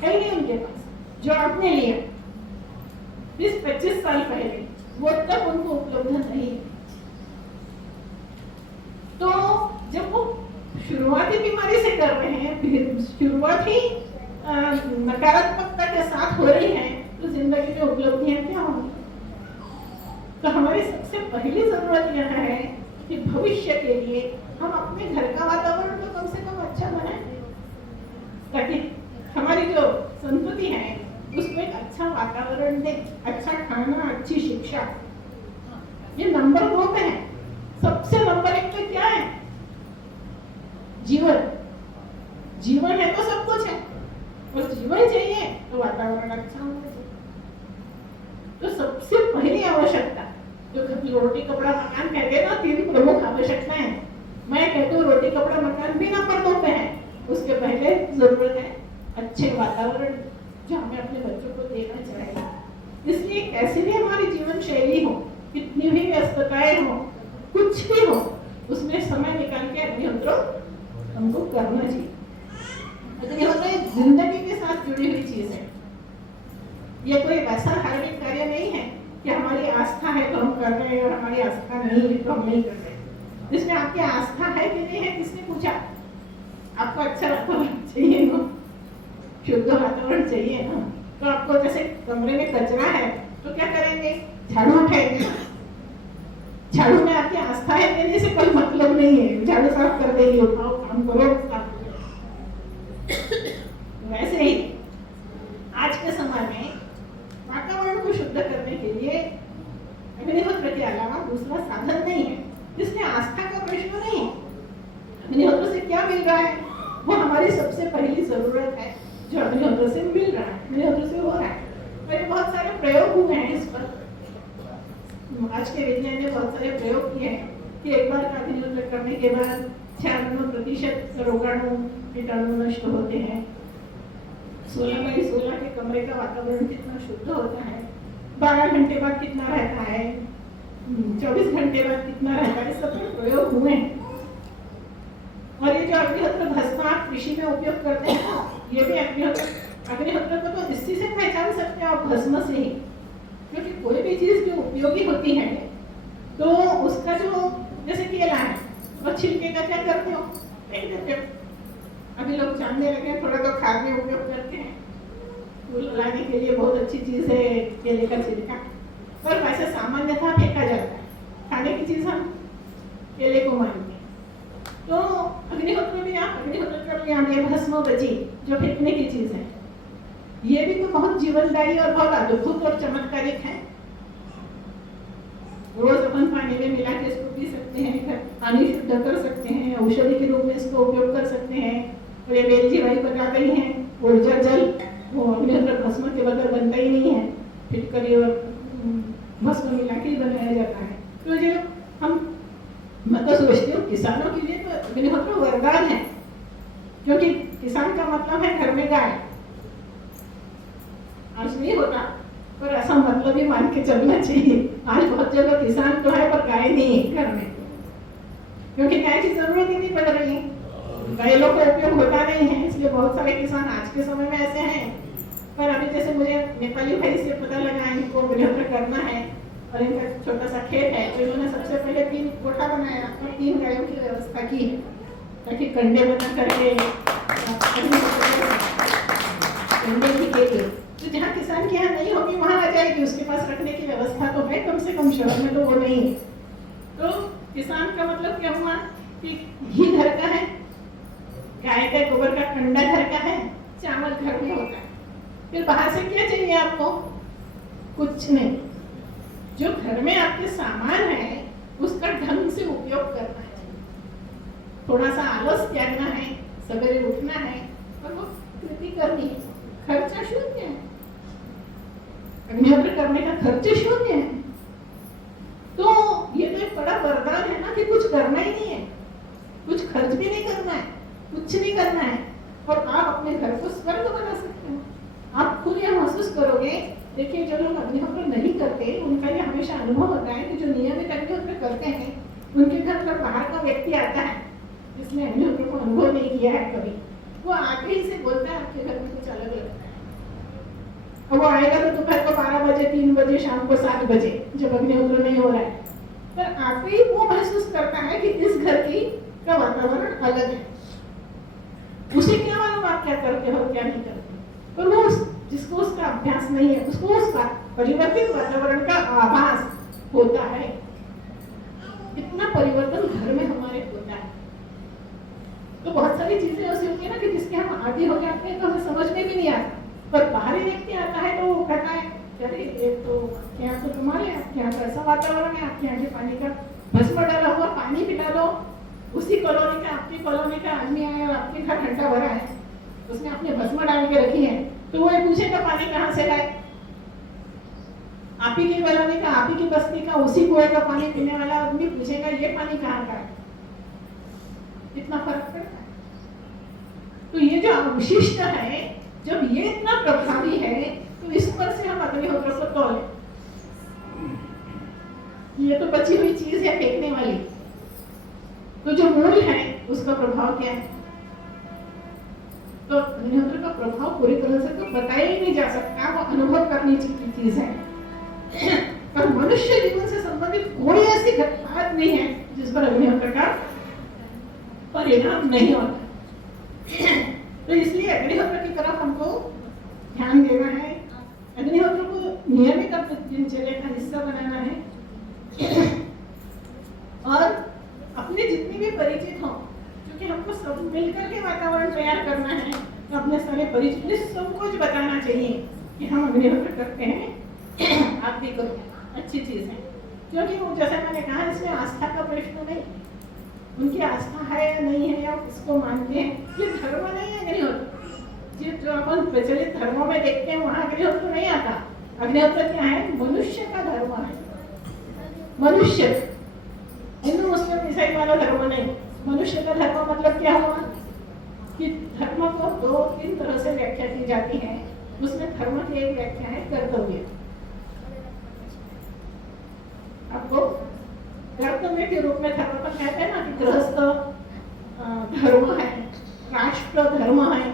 है नहीं उनके पास। जो आपने लिया 20-25 साल पहले वो तब उनको उपलब्ध नहीं है। तो जब वो शुरुआती बीमारी से कर रहे हैं, फिर शुरुआत ही नकारात्मकता के साथ हो रही है, तो जिंदगी में उपलब्धियां क्या होंगी? तो हमारी सबसे पहली जरूरत यह है कि भविष्य के लिए हम अपने घर का वातावरण तो कम से कम अच्छा बनाएं, ताकि हमारी जो संतति है उसमें एक अच्छा वातावरण दे, अच्छा खाना, अच्छी शिक्षा। ये नंबर 2 पे है। सबसे नंबर 1 पे क्या है? जीवन। जीवन है तो सब कुछ है, और जीवन चाहिए तो वातावरण अच्छा होना चाहिए। तो सबसे पहली आवश्यकता जो रोटी कपड़ा मकान कहते हैं ना, 3 प्रमुख आवश्यकताएं, मैं कहती हूँ रोटी कपड़ा मकान भी नंबर 2 पे है। उसके पहले जरूरत है अच्छे वातावरण जो हमें अपने बच्चों को देना चाहिए। इसलिए कैसी भी हमारी जीवन शैली हो, कितनी भी व्यस्तताएं हो, कुछ भी हो, उसमें समय निकाल के अग्निहोत्र हमको करना चाहिए। अग्निहोत्र जिंदगी के साथ जुड़ी हुई चीज है। ये कोई वैसा धार्मिक कार्य नहीं है कि हमारी आस्था है तो हम कर रहे हैं और हमारी आस्था नहीं है तो हम नहीं कर रहे। जिसमें आपकी आस्था है कि नहीं है, किसने पूछा? आपको अच्छा वातावरण चाहिए ना, शुद्ध वातावरण चाहिए ना, तो आपको जैसे कमरे में कचरा है तो क्या करेंगे? झाड़ू उठाएंगे। झाड़ू में आपकी आस्था है देने से कोई मतलब नहीं है, झाड़ू साफ कर देंगे, उठाओ काम करो साफ करो। वैसे ही आज के समय में वातावरण को शुद्ध करने के लिए अग्निहोत्र के अलावा दूसरा साधन नहीं है, जिसमें आस्था का प्रश्न नहीं है। अग्निहोत्र से क्या मिल रहा है? वो हमारी सबसे पहली जरूरत है जो अग्निहोत्र से मिल रहा है, अग्निहोत्र से हो रहा है। मेरे बहुत सारे प्रयोग हुए हैं इस पर। आज के विज्ञान ने बहुत सारे प्रयोग किए हैं कि एक बार अग्निहोत्र करने के बाद 96% रोगाणु कीटाणु नष्ट होते हैं। 16x16 के कमरे का वातावरण कितना शुद्ध होता है, 12 घंटे बाद कितना रहता है, 24 घंटे बाद कितना रहता है, सब प्रयोग हुए हैं। और ये जो अग्निहोत्र भस्म आप कृषि में उपयोग करते हैं, ये भी अग्निहोत्र को तो इसी से पहचान सकते हैं आप, भस्म से ही। क्योंकि कोई भी चीज जो उपयोगी होती है तो उसका जो जैसे केला है और छिलके का क्या करते हो? फेंक देते हो। अभी लोग जानने लगे, थोड़ा तो खाद में उपयोग करते हैं, फूल लाने के लिए बहुत अच्छी चीज है केले का छिलका, पर वैसे सामान्यतः फेंका जाता है। खाने की चीज हम केले को मानते हैं। तो अग्निहोत्र में आप अग्निहोत्र कर लिया, भस्म बची जो फेंकने की चीज है, ये भी तो बहुत जीवनदायी और बहुत अद्भुत और चमत्कारिक है। रोज अपन पानी में मिला के इसको पी सकते हैं, पानी शुद्ध कर सकते हैं, औषधि के रूप में इसको उपयोग कर सकते हैं। और ये बेलजी भाई बता रही हैं ऊर्जा जल वो अग्निहोत्र भस्म के बगैर बनता ही नहीं है, फिटकरी और भस्म मिला के ही बनाया जाता है। तो जो मैं तो सोचती हूँ किसानों के लिए तो अग्निहोत्र वरदान है, क्योंकि किसान का मतलब है घर में गाय। आज नहीं होता पर ऐसा मतलब ही मान के चलना चाहिए। आज बहुत जगह किसान तो है पर गाय नहीं है घर में, क्योंकि गाय की जरूरत ही नहीं पड़ रही है, बैलों का उपयोग होता नहीं है, इसलिए बहुत सारे किसान आज के समय में ऐसे हैं। पर अभी जैसे मुझे नेपाली भाई से पता लगा इनको अग्निहोत्र करना है और इनका छोटा सा खेत है, तो इन्होंने सबसे पहले 3 कोठा बनाया और 3 गायों की व्यवस्था की है, ताकि कंडे बना करके कंडे की खेती तो जहाँ किसान के यहाँ नहीं होगी वहाँ आ जाएगी, उसके पास रखने की व्यवस्था तो है, कम से कम शहर में तो वो नहीं है। तो किसान का मतलब क्या हुआ कि घी घर का है, गाय का गोबर का कंडा घर का है, चावल घर में होता है, फिर बाहर से क्या चाहिए आपको? कुछ नहीं। जो घर में आपके सामान है उसका ढंग से उपयोग करना है, थोड़ा सा आलस त्यागना है, सवेरे उठना है और वो कृति करनी है। खर्चा शून्य है, अग्निहोत्र करने का खर्च शून्य है। तो ये तो एक बड़ा वरदान है ना कि कुछ करना ही नहीं है, कुछ खर्च भी नहीं करना है, कुछ नहीं करना है और आप अपने घर को स्वर्ग बना सकते हो। आप खुद यह महसूस करोगे। देखिए जो लोग अग्निहोत्र नहीं करते उनका ये हमेशा अनुभव होता है कि जो नियमित अग्निहोत्र करते हैं उनके घर पर बाहर का व्यक्ति आता है जिसने अग्निहोत्र को अनुभव नहीं किया है कभी, वो आके ही से बोलता है आपके घर में कुछ अलग लगता है। और वो आएगा तो दोपहर को 12 बजे, 3 बजे, शाम को 7 बजे जब अग्निहोत्र नहीं हो रहा है, पर आके ही वो महसूस करता है कि इस घर की का वातावरण अलग है। उसे क्या मालूम आप क्या करते हो क्या नहीं करते, पर वो जिसको उसका अभ्यास नहीं है उसको उसका परिवर्तित वातावरण का आभास होता है। इतना परिवर्तन घर में हमारे होता है। तो बहुत सारी चीजें ऐसी होती है ना कि जिसके हम आदी हो जाते हैं तो हमें समझ में भी नहीं आता, पर बाहरी व्यक्ति आता है तो वो कहता है अरे ये तो आपके यहाँ तो तुम्हारे आपके यहाँ कैसा वातावरण है, आपके यहाँ के पानी का भस्म डाला हुआ पानी पिला दो। उसी कॉलोनी का आपकी कॉलोनी का आदमी आया और आपके घर घंटा भरा है, उसने अपने भस्म डाल के रखी है, तो वो पूछेगा पानी कहाँ से लाए? आप ही की कॉलोनी का, आप ही की बस्ती का, उसी कुएं का पानी पीने वाला आदमी पूछेगा ये पानी कहाँ का है? इतना फर्क पड़ता है। तो ये जो अवशिष्ट है, जब ये इतना प्रभावी है तो इस पर से हम अग्निहोत्र को तोलें। ये तो बची हुई चीज है फेंकने वाली, तो जो मूल है उसका प्रभाव क्या है? तो अग्निहोत्र का प्रभाव पूरी तरह से तो बताया ही नहीं जा सकता, वो अनुभव करने की चीज है। पर मनुष्य जीवन से संबंधित कोई ऐसी बात नहीं है जिस पर अग्निहोत्र का परिणाम नहीं होता। तो इसलिए अग्निहोत्र की तरफ हमको ध्यान देना है, अग्निहोत्र को नियमित अपने दिनचर्या का हिस्सा बनाना है और अपने जितने भी परिचित हों, क्योंकि हमको सब मिलकर के वातावरण तैयार करना है, तो अपने सारे परिचित सब कुछ बताना चाहिए कि हम अग्निहोत्र करते हैं, आप भी करो, अच्छी चीज है। क्योंकि वो जैसे मैंने कहा इसमें आस्था का प्रश्न नहीं, उनकी आस्था है या नहीं है या इसको मानते हैं, ये धर्म नहीं है अग्निहोत्र। जो अपन प्रचलित धर्मों में देखते हैं वहाँ अग्निहोत्र नहीं आता। अग्निहोत्र क्या है? मनुष्य का धर्म है। मनुष्य, हिंदू मुस्लिम ईसाई वाला धर्म नहीं। मनुष्य का धर्म मतलब क्या हुआ कि धर्म को 2-3 तरह से व्याख्या की जाती है। उसमें धर्म की एक व्याख्या है कर्तव्य। आपको कर्तव्य के रूप में धर्म पर कहते हैं ना कि गृहस्थ धर्म है, राष्ट्र धर्म है,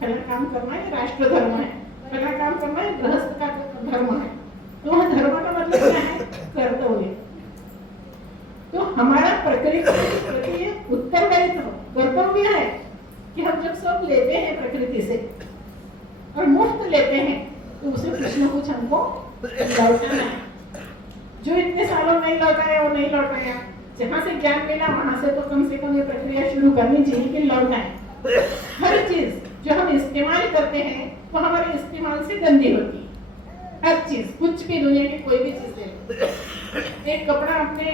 पहला काम करना है राष्ट्र धर्म है, पहला काम करना है गृहस्थ का धर्म है। तो वह धर्म का मतलब क्या है? कर्तव्य। तो हमारा प्रकृति के प्रति उत्तरदायित्व कर्तव्य है कि हम जब सब लेते हैं प्रकृति से और मुफ्त लेते हैं तो उसे कुछ न कुछ हमको लौटाना है। जो इतने सालों नहीं लौटाया वो नहीं लौटाया, जहाँ से ज्ञान मिला वहां से तो कम से कम ये प्रक्रिया शुरू करनी चाहिए कि लौटाए। हर चीज जो हम इस्तेमाल करते हैं वो हमारे इस्तेमाल से गंदी होती है। हर चीज, कुछ भी, दुनिया की कोई भी चीज ले। एक कपड़ा अपने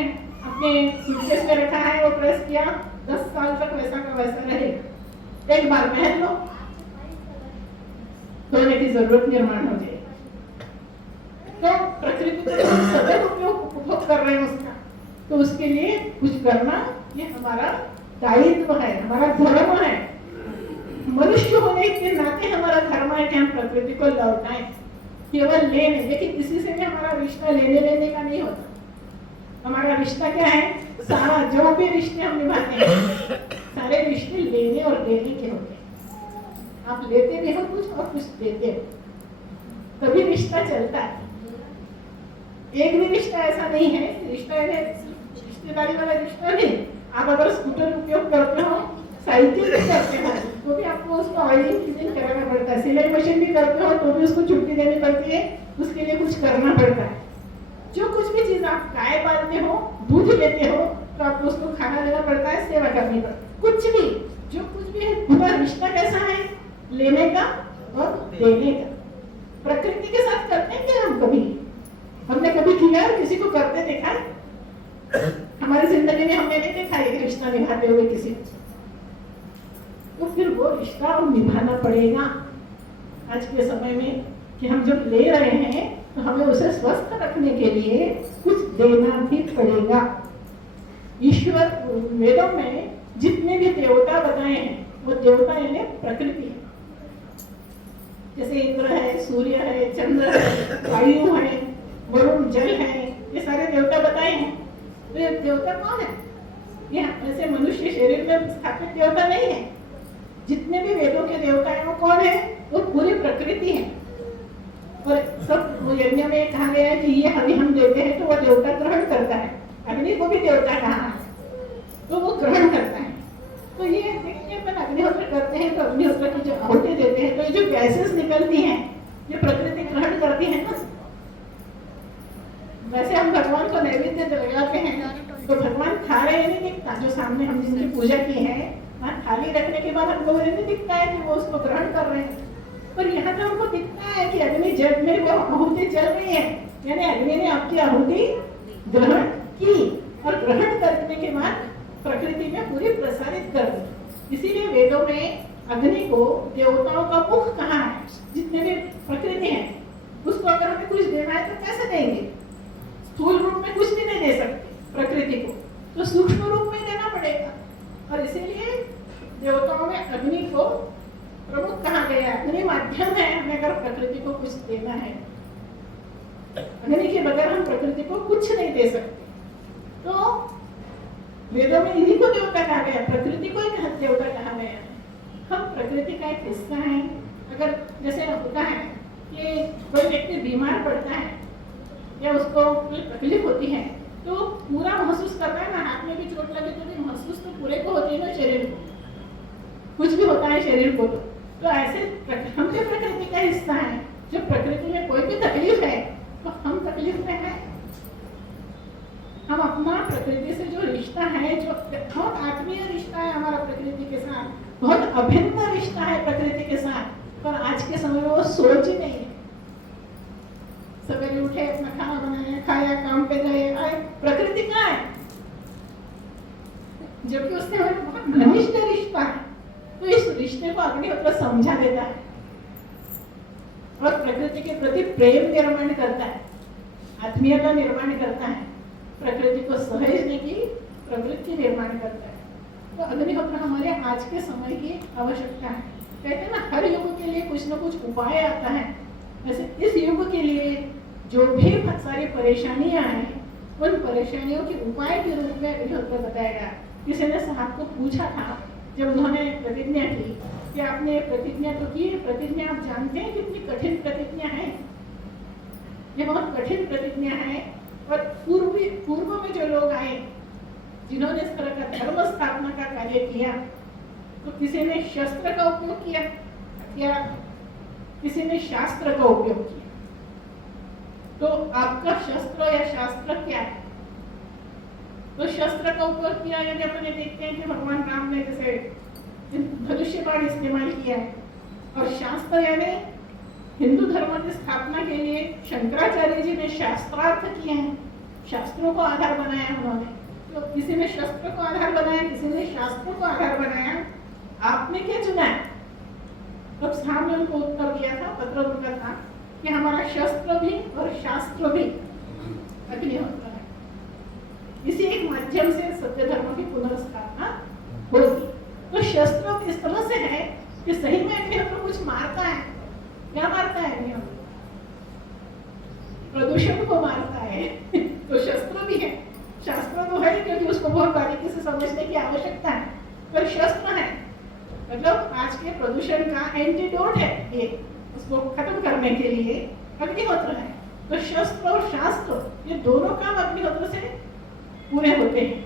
सूटकेस में रखा है, वो प्रेस किया, 10 साल तक वैसा का वैसा रहेगा। एक बार पहन लो, धोने की जरूरत निर्माण हो जाएगी। तो प्रकृति को सदैव उपभोग कर रहे हैं उसका, तो उसके लिए कुछ करना ये हमारा दायित्व है, हमारा धर्म है। मनुष्य होने के नाते हमारा धर्म है कि हम प्रकृति को लौटाएं, केवल लेने। लेकिन किसी से भी हमारा रिश्ता लेने लेने का नहीं होता। हमारा रिश्ता क्या है? सारा जो भी रिश्ते हम निभाते हैं सारे रिश्ते लेने और देने के होते हैं। आप लेते भी हो कुछ और कुछ देते हो, तभी रिश्ता चलता है। एक भी रिश्ता ऐसा नहीं है, रिश्ता रिश्तेदारी वाला रिश्ता नहीं। आप अगर स्कूटर उपयोग करते हो, साइकिल भी करते हो, तो भी आपको उसको ऑयलिंग क्लीनिंग कराना पड़ता है। सिलाई मशीन भी करते हो तो भी उसको छुट्टी देनी पड़ती है, उसके लिए कुछ करना पड़ता है। जो कुछ भी चीज आप गाय पालते हो, दूध लेते हो, तो आपको उसको खाना देना पड़ता है, सेवा करनी पड़ती है। कुछ भी जो कुछ भी है, पूरा रिश्ता कैसा है? लेने का और देने का। प्रकृति के साथ करते हैं क्या हम? कभी हमने कभी किया किसी को करते देखा है? हमारी जिंदगी में हमने नहीं देखा ये रिश्ता निभाते हुए किसी को। तो फिर वो रिश्ता निभाना पड़ेगा आज के समय में कि हम जब ले रहे हैं तो हमें उसे स्वस्थ रखने के लिए कुछ देना भी पड़ेगा। ईश्वर वेदों में जितने भी देवता बताए हैं वो देवता यानी प्रकृति है। जैसे इंद्र है, सूर्य है, चंद्र है, वायु है, वरुण जल है, ये सारे देवता बताए हैं। तो ये देवता कौन है? ये ऐसे मनुष्य शरीर में स्थापित देवता नहीं है। जितने भी वेदों के देवता हैं वो कौन है? वो पूरी प्रकृति है। और सब यज्ञ में कहा गया है कि ये हवि हम देते हैं तो वो देवता ग्रहण करता है। अग्नि को भी देवता कहा है तो वो ग्रहण करता है। तो ये देखिए अपन अग्निहोत्र करते हैं तो अग्निहोत्र की जो आहुति देते हैं तो ये जो गैसेस निकलती हैं ये प्रकृति ग्रहण करती है ना। वैसे हम भगवान को नैवेद्य लगाते हैं तो भगवान खा रहे नहीं दिखता। जो सामने हम जिनकी पूजा की है वहाँ थाली रखने के बाद हमको नहीं दिखता है कि वो उसको ग्रहण कर रहे हैं। पर यहाँ तो हमको दिखता है कि अग्नि जल में वो आहुति जल रही है, यानी अग्नि ने आपकी आहुति ग्रहण की और ग्रहण करने के बाद प्रकृति में पूरी प्रसारित कर दी। इसीलिए वेदों में अग्नि को देवताओं का मुख कहा है। जितने भी प्रकृति है उसको अगर हमें कुछ देना है तो कैसे देंगे? स्थूल रूप में कुछ भी नहीं दे सकते प्रकृति को, तो सूक्ष्म रूप में देना पड़ेगा। और इसीलिए देवताओं में अग्नि को प्रमुख कहा गया है। अग्नि माध्यम है हमें अगर प्रकृति को कुछ देना है। अग्नि के बगैर हम प्रकृति को कुछ नहीं दे सकते। तो वेदों में इन्हीं को देवता कहा गया, प्रकृति को ही देवता कहा गया है। हम प्रकृति का एक हिस्सा है। अगर जैसे होता है कि कोई व्यक्ति बीमार पड़ता है या उसको कोई तकलीफ होती है तो पूरा महसूस करता है ना। हाथ में भी चोट लगे तो भी महसूस तो पूरे को होती है ना, शरीर को कुछ भी होता है शरीर को। तो ऐसे हम भी प्रकृति का हिस्सा है। जब प्रकृति में कोई भी तकलीफ है तो हम तकलीफ में है। हम अपना प्रकृति से जो रिश्ता है, जो बहुत आत्मीय रिश्ता है हमारा प्रकृति के साथ, बहुत अभिन्न रिश्ता है प्रकृति के साथ, पर आज के समय में वो सोच ही नहीं है। सवेरे उठे, अपना खाना बनाया, खाया, काम पे गए, आए, प्रकृति कहाँ है? जबकि उससे हमारा बहुत घनिष्ठ रिश्ता है। तो इस रिश्ते को अग्निहोत्र समझा देता है और प्रकृति के प्रति प्रेम निर्माण करता है, आत्मीयता निर्माण करता है, प्रकृति को सहेजने की प्रवृत्ति निर्माण करता है। तो अग्निहोत्र हमारे आज के समय की आवश्यकता है। कहते हैं ना, हर युग के लिए कुछ न कुछ उपाय आता है। वैसे इस युग के लिए जो भी सारी परेशानियां हैं उन परेशानियों के उपाय के रूप में अग्निहोत्र बताएगा। किसी ने साहब को पूछा था जब उन्होंने प्रतिज्ञा की कि आपने प्रतिज्ञा तो की, प्रतिज्ञा आप जानते हैं कितनी कठिन प्रतिज्ञा है? ये बहुत कठिन प्रतिज्ञा है। और पूर्व में जो लोग आए जिन्होंने इस तरह का धर्म स्थापना का कार्य किया, तो किसी ने शस्त्र का उपयोग किया या किसी ने शास्त्र का उपयोग किया। तो आपका शस्त्र या शास्त्र क्या है? तो शस्त्र का उपयोग किया यदि अपने देखते हैं कि भगवान राम ने जैसे धनुष्य बाण इस्तेमाल किया है। और शास्त्र यानी हिंदू धर्म की स्थापना के लिए शंकराचार्य जी ने शास्त्रार्थ किए हैं, शास्त्रों को आधार बनाया उन्होंने। तो किसी ने शस्त्र को आधार बनाया, किसी ने शास्त्र को आधार बनाया। आपने क्या चुना है? तब सामने उनको उत्तर दिया था, पत्र उनका था कि हमारा शस्त्र भी और शास्त्र भी अग्निहोत्र है। इसी एक माध्यम से सत्य धर्म की पुनर्स्थापना होगी। तो शस्त्र इस तरह से है कि सही में अग्निहोत्र कुछ मारता है। क्या मारता है अग्निहोत्र? प्रदूषण को मारता है। तो शस्त्र भी है, शास्त्र तो है क्योंकि उसको बहुत बारीकी से समझने की आवश्यकता है, पर शस्त्र है मतलब आज के प्रदूषण का एंटीडोट है, ये उसको खत्म करने के लिए अग्निहोत्र है। तो शस्त्र और शास्त्र ये दोनों काम अग्निहोत्र से पूरे होते हैं।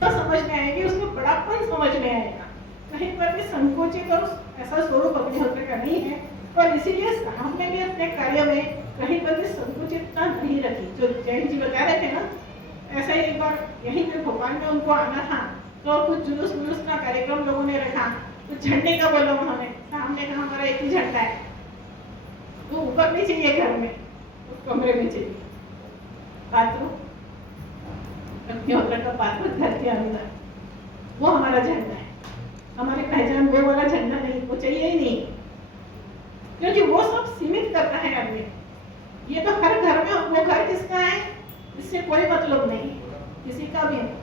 तो समझ में आएगी, उसको बड़ापन समझ में आएगा। कहीं पर भी संकोचित और ऐसा स्वरूप अग्निहोत्र का नहीं है, और इसीलिए हमने भी अपने कार्य में कहीं पर भी संकुचितता नहीं रखी। जो जैन जी बता रहे थे ना, ऐसा ही एक बार यहीं पे भोपाल में उनको आना था, तो कुछ जुलूस का कार्यक्रम लोगों ने रखा, तो झंडे का बोला उन्होंने, हमने कहा हमारा एक ही झंडा है, तो ऊपर नहीं चाहिए घर में, उस कमरे में चाहिए बाथरूम, अग्निहोत्र का पात्र घर के अंदर, वो हमारा झंडा है। हमारी पहचान वो वाला झंडा नहीं, वो चाहिए ही नहीं, क्योंकि वो सब सीमित करता है आदमी। ये तो हर घर में, वो घर किसका है इससे कोई मतलब नहीं, किसी का भी नहीं।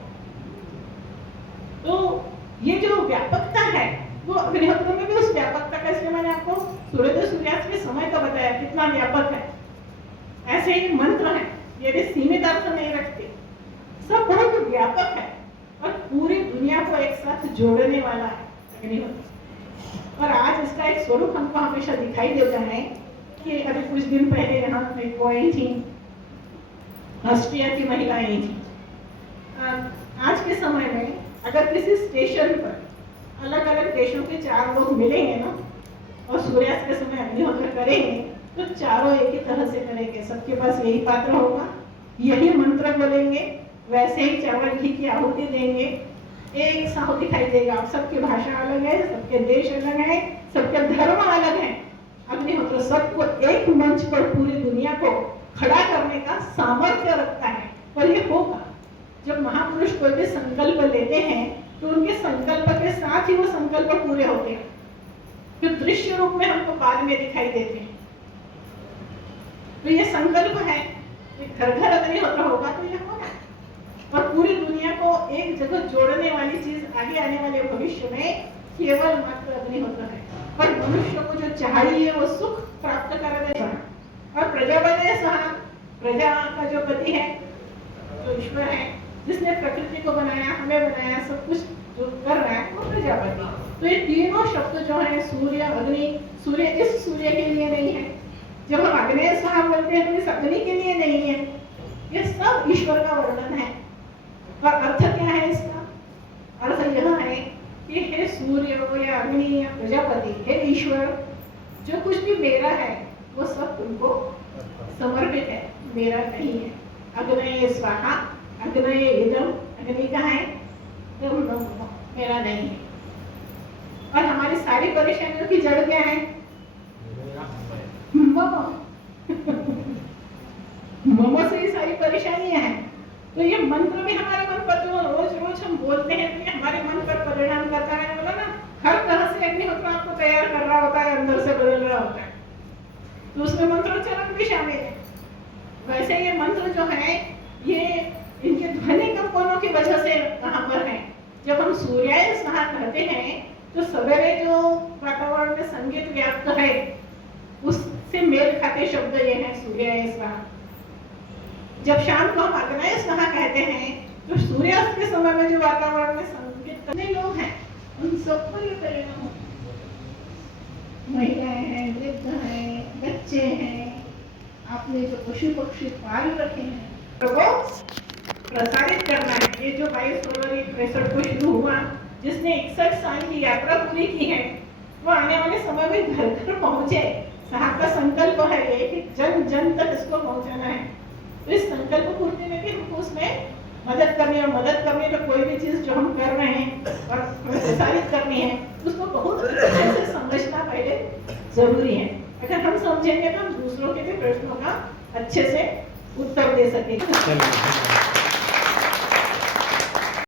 तो ये जो व्यापकता है वो अग्निहोत्र में भी उस व्यापकता का, इसलिए मैंने आपको सूर्योदय सूर्यास्त के समय का बताया कितना व्यापक है। ऐसे ही मंत्र है, ये भी सीमित अर्थ नहीं रखते, सब बहुत व्यापक है और पूरी दुनिया को एक साथ जोड़ने वाला है अग्निहोत्र। और आज इसका एक स्वरूप हमको हमेशा दिखाई देता है कि अभी कुछ दिन पहले यहाँ एक वो आई थी, ऑस्ट्रिया की महिलाएं थी। आज के समय में अगर किसी स्टेशन पर अलग अलग देशों के 4 लोग मिलेंगे ना और सूर्यास्त के समय अग्निहोत्र करेंगे, तो चारों एक ही तरह से करेंगे। सबके पास यही पात्र होगा, यही मंत्र बोलेंगे, वैसे ही चावल घी की आहुति देंगे, एक सा दिखाई देगा। सबकी भाषा अलग है, सबके देश अलग है, सबके धर्म अलग है। अग्निहोत्र सबको एक मंच पर पूरी दुनिया को खड़ा करने का सामर्थ्य रखता है। और ये होगा जब महापुरुष कोई भी संकल्प लेते हैं तो उनके संकल्प के साथ ही वो संकल्प पूरे होते हैं, जो दृश्य रूप में हमको बाद में दिखाई देते हैं। तो ये संकल्प है, घर घर अग्निहोत्र होगा तो ये होगा, और पूरी दुनिया को एक जगह जोड़ने वाली चीज आगे आने वाले भविष्य में केवल मात्र अग्निहोत्र है। और मनुष्य को जो चाहिए वो सुख प्राप्त करने, और प्रजापति सह, प्रजा का जो पति है, जो ईश्वर है, जिसने प्रकृति को बनाया, हमें बनाया, सब कुछ जो कर रहा है वो प्रजापति। तो ये तीनों शब्द जो है सूर्य, अग्नि, सूर्य इस सूर्य के लिए नहीं है, जब हम अग्नि सह बोलते हैं तो इस अग्नि के लिए नहीं है, ये सब ईश्वर का वर्णन है। और अर्थ क्या है इसका? अर्थ यह है कि हे सूर्य या अग्नि या प्रजापति, हे ईश्वर, जो कुछ भी मेरा है वो सब तुमको समर्पित है, मेरा नहीं है। अग्नये स्वाहा, अग्नये इदम, अग्नि का है तो मेरा नहीं है। और हमारी सारी परेशानियों की जड़ क्या है? मोमो से ही सारी परेशानियां हैं। तो ये मंत्र भी हमारे मन पर जो रोज रोज हम बोलते हैं, तो ये हमारे मन पर परिणाम करता है। बोला ना, हर तरह से अग्निहोत्र आपको तैयार कर रहा होता है, अंदर से बदल रहा होता है, तो उसमें मंत्रोच्चारण भी शामिल है। वैसे ये मंत्र जो है ये इनके ध्वनि कंपनों की वजह से कहाँ पर है। जब हम सूर्याय स्वाहा कहते हैं तो सवेरे जो वातावरण में संगीत व्याप्त है उससे मेल खाते शब्द ये है सूर्याय स्वाहा। जब शाम को हम अग्नये स्वाहा कहते हैं तो सूर्यास्त के समय में जो वातावरण में संगीत करने लोग हैं उन सबको ये परिणाम होता है। महिलाएं हैं, वृद्ध हैं, बच्चे हैं, आपने जो पशु पक्षी पाल रखे हैं, तो वो प्रसारित करना है। ये जो 22 फरवरी 1963 को शुरू हुआ, जिसने 61 साल की यात्रा पूरी की है, वो आने वाले समय में घर घर पहुंचे। साहब का संकल्प है ये कि जन जन तक इसको पहुंचाना है। तो इस संकल्प पूर्ति में भी हमको उसमें मदद करनी है। और मदद करनी तो कोई भी चीज जो हम कर रहे हैं और प्रसारित करनी है उसको बहुत अच्छे से समझना पहले जरूरी है। अगर हम समझेंगे तो हम दूसरों के भी प्रश्नों का अच्छे से उत्तर दे सकेंगे।